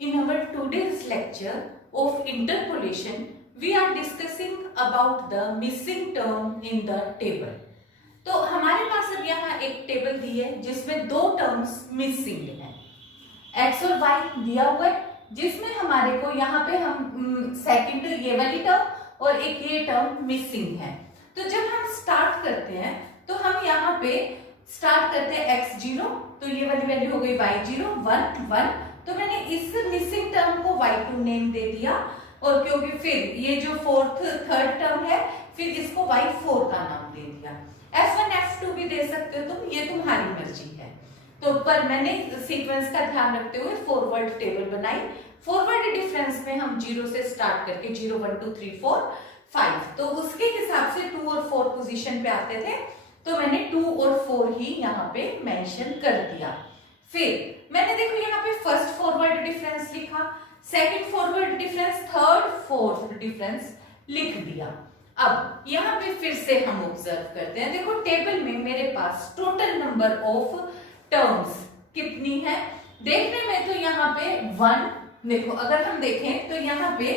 In our today's lecture of interpolation, we are discussing about the missing term in the table. तो हमारे पास अब यहाँ एक table दी है जिसमें दो टर्म्स मिसिंग है, x और y दिया हुआ है, जिसमें हमारे को यहाँ पे हम सेकंड ये वाली टर्म और एक ये टर्म मिसिंग है। तो जब हम स्टार्ट करते हैं तो हम यहाँ पे स्टार्ट करते हैं x0, तो ये वाली वैल्यू हो गई y0 1 1, तो मैंने इस मिसिंग टर्म को y2 नेम दे दिया, और क्योंकि फिर ये जो थर्ड टर्म है फिर इसको y4 का नाम दे दिया। f1 f2 भी दे सकते हो तुम, ये तुम्हारी मर्जी है। तो पर मैंने सीक्वेंस का ध्यान रखते हुए फॉरवर्ड टेबल बनाई। फॉरवर्ड डिफरेंस में हम 0 से स्टार्ट करके 0 1 2 3 4 5, तो उसके हिसाब से 2 और 4 पोजीशन पे आते थे, तो मैंने 2 और 4 ही यहाँ पे मेंशन कर दिया। फिर मैंने देखो यहाँ पे फर्स्ट फॉरवर्ड डिफरेंस लिखा, second forward difference, third fourth difference लिख दिया। अब यहाँ पे फिर से हम ऑब्जर्व करते हैं, देखो टेबल में मेरे पास टोटल नंबर ऑफ टर्म्स कितनी है। देखने में तो यहाँ पे 1, देखो अगर हम देखें तो यहाँ पे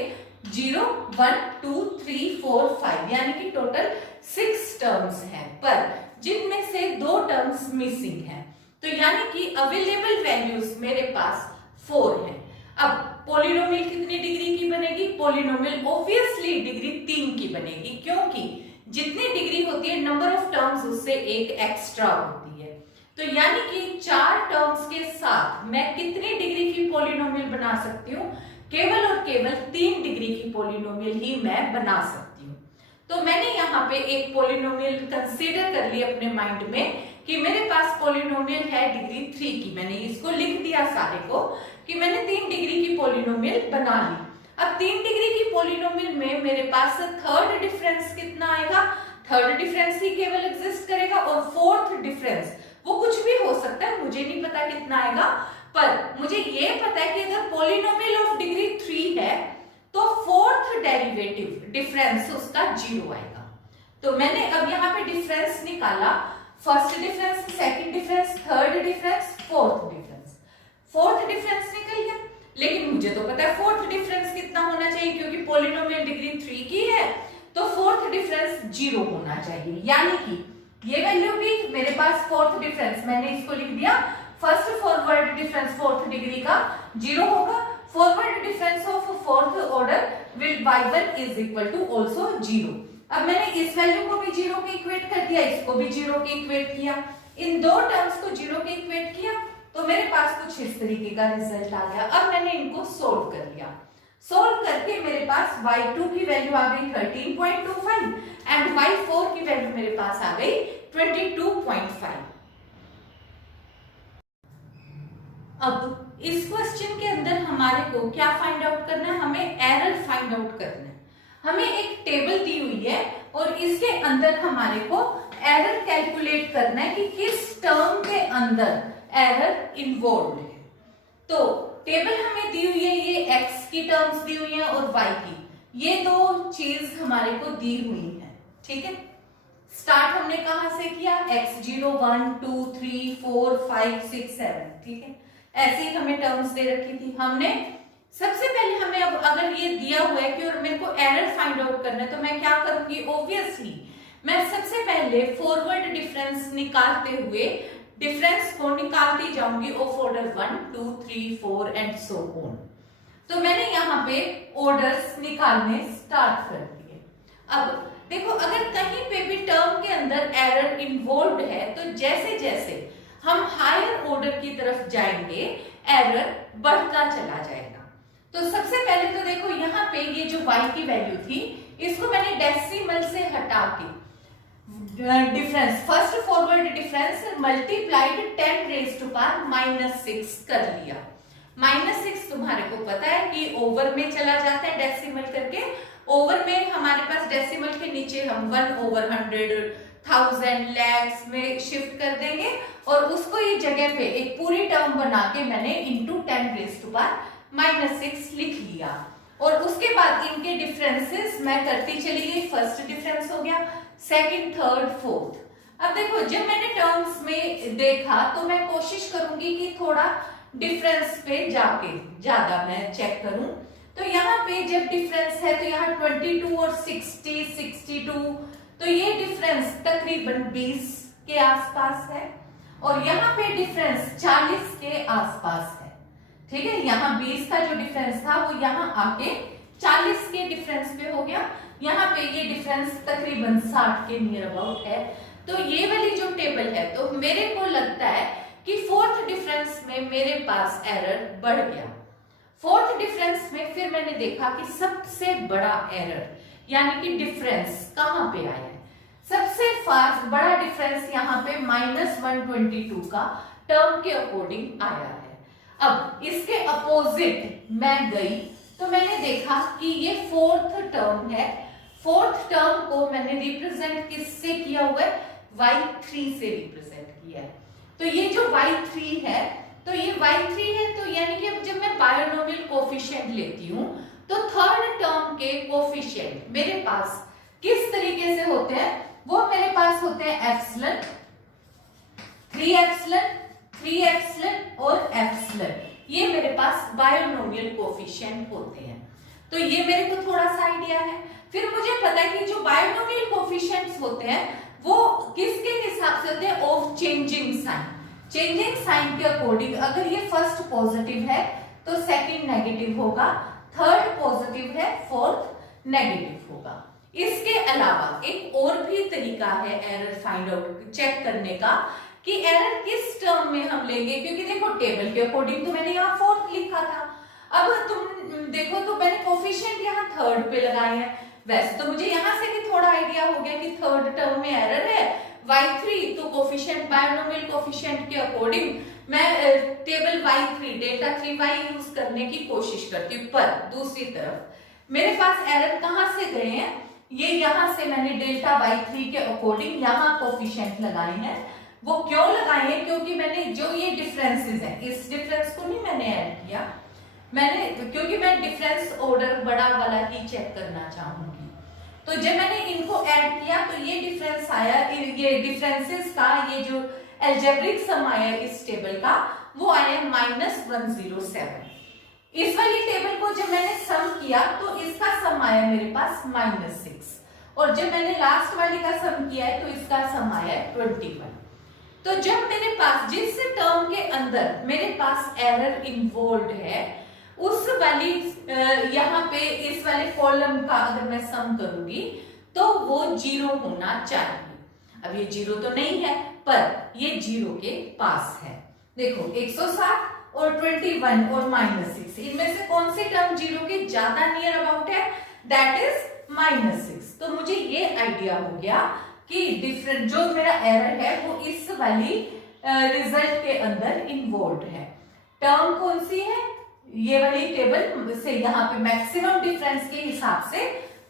0 1 2 3 4 5 यानी कि टोटल 6 टर्म्स हैं, पर जिनमें से 2 टर्म्स मिसिंग हैं, तो यानी कि अवेलेबल वैल्यूज मेरे पास 4 हैं। अब पॉलिनोमियल कितनी डिग्री की बनेगी? पॉलिनोमियल ऑब्वियसली डिग्री 3 की बनेगी, क्योंकि जितनी डिग्री होती है नंबर ऑफ टर्म्स उससे एक एक्स्ट्रा होती है। तो यानी कि 4 टर्म्स के साथ मैं कितनी डिग्री की पॉलिनोमियल बना सकती हूँ? केवल और केवल 3 डिग्री की पॉलिनोमियल ही मैं बना सकती हूँ। तो मैंने यहाँ पे एक पॉलिनोमियल कंसीडर कर ली अपने माइंड में कि मेरे पास पॉलिनोमियल है डिग्री 3 की। मैंने इसको लिख दिया सारे को कि मैंने 3 डिग्री की पॉलिनोमियल बना ली। अब 3 डिग्री की पॉलिनोमियल में मेरे पास थर्ड डिफरेंस कितना आएगा? थर्ड डिफरेंस ही केवल एग्जिस्ट करेगा, और फोर्थ डिफरेंस वो कुछ भी हो सकता है, मुझे नहीं पता कितना आएगा, पर मुझे ये पता है कि अगर पॉलिनोमियल ऑफ डिग्री 3 है तो फोर्थ डेरिवेटिव डिफरेंस उसका 0 आएगा। तो मैंने अब यहाँ पे डिफरेंस निकाला, first difference, second difference, third difference, fourth difference. Fourth difference निकल गया, लेकिन मुझे तो पता है फोर्थ डिफरेंस कितना होना चाहिए, क्योंकि पॉलिनोमियल डिग्री 3 की है, तो फोर्थ डिफरेंस 0 होना चाहिए। यानी कि ये वैल्यू भी मेरे पास फोर्थ डिफरेंस, मैंने इसको लिख दिया first forward difference fourth degree का 0 होगा, forward difference of fourth order will y1 is equal to also 0। अब मैंने इस वैल्यू को भी 0 के इक्वेट कर दिया, इसको भी 0 के इक्वेट किया, इन दो टर्म्स को 0 के इक्वेट किया, तो मेरे पास कुछ इस तरीके का रिजल्ट आ गया। अब मैंने इनको सोल्व कर लिया, सोल्व करके मेरे पास y2 की वैल्यू आ गई 13.25 एंड y4 की वैल्यू मेरे पास आ गई 22.5। अब इस क्वेश्चन के अंदर हमारे को क्या फाइंड आउट करना है? हमें एरर फाइंड आउट करना है। हमें एक टेबल दी हुई है और इसके अंदर हमारे को एरर कैलकुलेट करना है कि किस टर्म के अंदर एरर इन्वॉल्व है। तो टेबल हमें दी हुई है, ये x की टर्म्स दी हुई है और y की, ये दो चीज हमारे को दी हुई है, ठीक है। स्टार्ट हमने कहां से किया? x0 1 2 3 4 5 6 7, ठीक है। ऐसे ही हमें टर्म्स दे रखी थी। हमने सबसे पहले हमें अब अगर ये दिया हुआ है कि और मेरे को एरर फाइंड आउट करना है, तो मैं क्या करूंगी? ऑब्वियसली मैं सबसे पहले फॉरवर्ड डिफरेंस निकालते हुए डिफरेंस को निकालती जाऊंगी of order 1 2 3 4 and so on. तो मैंने यहाँ पे ऑर्डर्स निकालने स्टार्ट कर दिए। अब देखो अगर कहीं पे भी टर्म के अंदर एरर इन्वॉल्व है, तो जैसे जैसे हम हायर ऑर्डर की तरफ जाएंगे एरर बढ़ता चला जाएगा। तो सबसे पहले तो देखो यहाँ पे ये जो y की वैल्यू थी, इसको मैंने डेसिमल से हटा के difference, first forward difference multiplied 10 raise to power -6 कर लिया। -6 तुम्हारे को पता है कि ओवर में चला जाता है डेसिमल करके, ओवर में हमारे पास डेसिमल के नीचे हम 1/100 1000 लैक्स में शिफ्ट कर देंगे, और उसको ये जगह पे एक पूरी टर्म बना के मैंने इंटू 10 रेज़ टू पावर -6 लिख लिया। और उसके बाद इनके डिफरेंसेस मैं करती चली गई। फर्स्ट डिफरेंस हो गया, सेकंड, थर्ड, फोर्थ। अब देखो जब मैंने टर्म्स में देखा तो मैं कोशिश करूंगी कि थोड़ा डिफरेंस पे जाके ज्यादा मैं चेक करूं, तो यहाँ पे जब डिफरेंस है तो यहाँ 22 और 60, 62, तो ये डिफरेंस तकरीबन 20 के आसपास है, और यहाँ पे डिफरेंस 40 के आसपास है। ठीक है, यहाँ 20 का जो डिफरेंस था वो यहाँ आके 40 के डिफरेंस पे हो गया। यहाँ पे ये डिफरेंस तकरीबन 60 के नियर अबाउट है। तो ये वाली जो टेबल है, तो मेरे को लगता है कि फोर्थ डिफरेंस में मेरे पास एरर बढ़ गया। फोर्थ डिफरेंस में फिर मैंने देखा कि सबसे बड़ा एरर यानी कि डिफरेंस कहां पे आया है। सबसे फास्ट बड़ा डिफरेंस यहाँ पे -122 का टर्म के अकॉर्डिंग आया है। अब इसके अपोजिट मैं गई तो मैंने देखा कि ये फोर्थ टर्म है। फोर्थ टर्म को मैंने रिप्रेजेंट किससे किया हुआ है, y3 से रिप्रेजेंट किया है। तो ये जो y3 है, तो ये y3 है, तो यानी कि जब मैं बायनोमियल कोफिशिएंट लेती हूँ तो थर्ड टर्म के कोफिशिएंट मेरे पास किस तरीके से होते हैं, वो मेरे पास होते हैं एप्सिलॉन, 3 एप्सिलॉन, 3 एप्सिलॉन और एप्सिलॉन। ये मेरे पास बायनोमियल कोफिशिएंट होते हैं। तो ये मेरे को थोड़ा सा आइडिया है। फिर मुझे पता है कि जो बायनोमियल कोफिशिएंट्स होते हैं वो किसके हिसाब से होते हैं, of changing sign. Changing sign के अकॉर्डिंग अगर ये फर्स्ट पॉजिटिव है तो सेकंड नेगेटिव होगा, थर्ड पॉजिटिव है, फोर्थ नेगेटिव होगा। इसके अलावा एक और भी तरीका है एरर फाइंड आउट चेक करने का कि एरर किस टर्म में हम लेंगे, क्योंकि देखो टेबल के अकॉर्डिंग तो मैंने यहाँ फोर्थ लिखा था। अब तुम देखो तो मैंने कोफिशिएंट यहाँ थर्ड पे लगाए हैं। वैसे तो मुझे यहाँ से भी थोड़ा आइडिया हो गया कि थर्ड टर्म में एरर है y3, तो कोफिशिएंट बायनोमियल कोफिशिएंट के अकॉर्डिंग मैं table y3 delta 3y use करने की कोशिश करती हूँ। पर दूसरी तरफ मेरे पास एरर कहाँ से गए हैं, ये यहाँ से मैंने डेल्टा y3 के अकॉर्डिंग यहाँ कोफिशिएंट लगाए हैं। वो क्यों लगाए हैं, क्योंकि मैंने जो ये डिफरेंसेस हैं, इस डिफरेंस को नहीं मैंने ऐड किया, मैंने क्योंकि मैं डिफरेंस ऑर्डर बड़ा वाला ही चेक करना चाहूंगी। तो जब मैंने इनको ऐड किया तो ये डिफरेंस आया, ये डिफरेंसेस का ये जो एल्जेब्रिक सम आया इस टेबल का वो आया -107। इस वाली टेबल को जब मैंने सम किया तो इसका सम आया मेरे पास -6, और जब मैंने लास्ट वाली का सम किया है तो इसका सम आया 21। तो जब मेरे पास जिस टर्म के अंदर मेरे पास एरर इन्वॉल्व है उस वाली यहाँ पे इस वाले कॉलम का अगर मैं सम करूंगी तो वो 0 होना चाहिए। अब ये 0 तो नहीं है पर ये 0 के पास है। देखो 107 और 21 और -6, इनमें से कौन सी टर्म 0 के ज्यादा नियर अबाउट है, दैट इज -6। तो मुझे ये आइडिया हो गया कि डिफरेंट जो मेरा एरर है वो इस वाली रिजल्ट के अंदर इन्वॉल्व है। टर्म कौन सी है, ये वाली टेबल से यहाँ पे मैक्सिमम डिफरेंस के हिसाब से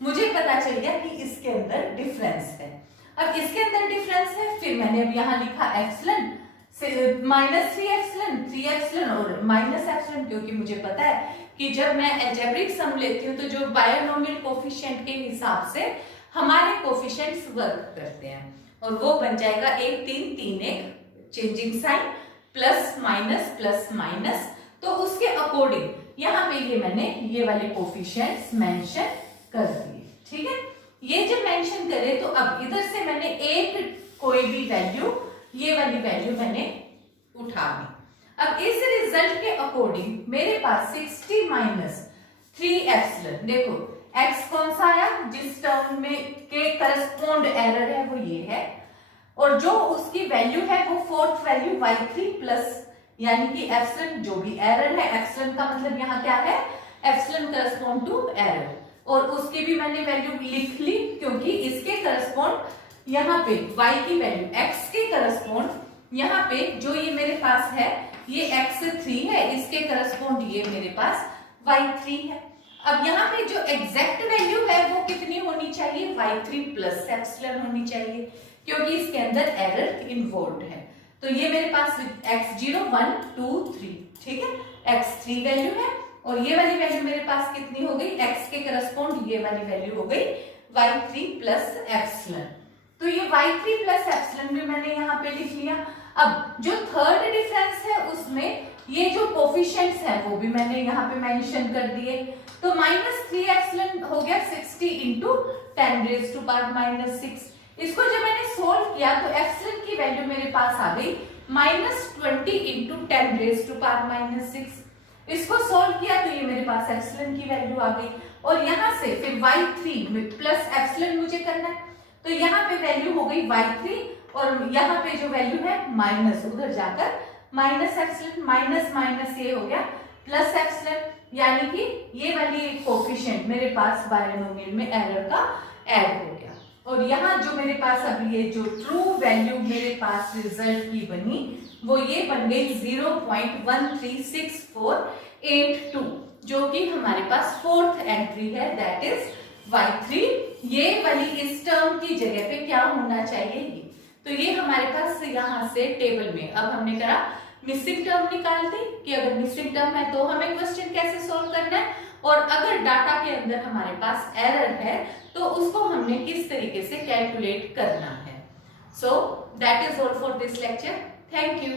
मुझे पता चल गया कि इसके अंदर डिफरेंस है। अब इसके अंदर डिफरेंस है, फिर मैंने अब यहाँ लिखा एप्सिलॉन से -3 एप्सिलॉन, 3 एप्सिलॉन और माइनस एप्सिलॉन, क्योंकि मुझे पता है कि जब मैं अलजेब्रिक सम लेती हूँ तो जो बायनोमियल कोफिशिएंट के हिसाब से हमारे कोफिशिएंट्स वर्क करते हैं, और वो बन जाएगा 1 3 3 1 चेंजिंग साइन प्लस माइनस। तो उसके अकॉर्डिंग यहाँ पे ये मैंने ये वाले कोफिशिएंट्स मेंशन कर दिए। ठीक है, ये जब मेंशन करे तो अब इधर से मैंने एक कोई भी वैल्यू, ये वाली वैल्यू मैंने उठा ली। अब इस रिजल्ट के अकॉर्डिंग मेरे पास 60 - 3 एप्सिलॉन, देखो x कौन सा आया, जिस टर्म में के करस्पॉन्ड एरर है वो ये है, और जो उसकी वैल्यू है वो फोर्थ वैल्यू y3 प्लस यानी कि एप्सिलॉन जो भी एरर है, एप्सिलॉन का मतलब यहाँ क्या है, एप्सिलॉन करस्पॉन्ड टू एरर, और उसकी भी मैंने वैल्यू लिख ली क्योंकि इसके करस्पॉन्ड यहाँ पे y की वैल्यू x के करस्पॉन्ड यहाँ पे जो ये मेरे पास है ये x3 है, इसके करस्पॉन्ड ये मेरे पास y3 है। अब यहाँ पे जो एग्जैक्ट वैल्यू है वो कितनी होनी चाहिए, y3 प्लस एप्सिलॉन होनी चाहिए, क्योंकि इसके अंदर एरर इन्वॉल्व है। तो ये मेरे पास x0 1 2 3, ठीक है, x3 वैल्यू है, और ये वाली वैल्यू मेरे पास कितनी हो गई, x के करस्पॉन्ड ये वाली वैल्यू हो गई y3 प्लस एप्सिलॉन। तो ये y3 प्लस एप्सिलॉन भी मैंने यहाँ पे लिख लिया। अब जो थर्ड डिफरेंस है उसमें ये जो कोफिशिएंट्स हैं वो भी मैंने यहाँ पे मेंशन कर दिए। तो -3 एप्सिलॉन हो गया 60 इंटू 10⁻⁻6। इसको जब मैंने सोल्व किया तो एप्सिलॉन की वैल्यू मेरे पास आ गई -20 इंटू 10⁻⁻6। इसको सोल्व किया तो ये मेरे पास एप्सिलॉन की वैल्यू आ गई। और यहाँ से फिर y3 में प्लस एप्सिलॉन मुझे करना है, तो यहाँ पे वैल्यू हो गई y3 और यहाँ पे जो वैल्यू है माइनस, उधर जाकर माइनस एप्सिलॉन, माइनस माइनस ये हो गया प्लस एप्सिलॉन, यानी कि ये वाली कोफिशिएंट मेरे पास बायनोमियल में एरर का ऐड हो गया। और यहाँ जो मेरे पास अभी ये जो ट्रू वैल्यू मेरे पास रिजल्ट की बनी वो ये बन गई 0.136482, जो कि हमारे पास फोर्थ एंट्री है, दैट इज y3। ये वाली इस टर्म की जगह पे क्या होना चाहिए ये, तो ये हमारे पास यहाँ से टेबल में अब हमने करा मिसिंग टर्म निकालते कि अगर मिसिंग टर्म है तो हमें क्वेश्चन कैसे सॉल्व करना है, और अगर डाटा के अंदर हमारे पास एरर है तो उसको हमने किस तरीके से कैलकुलेट करना है। So that is all for this lecture. Thank you.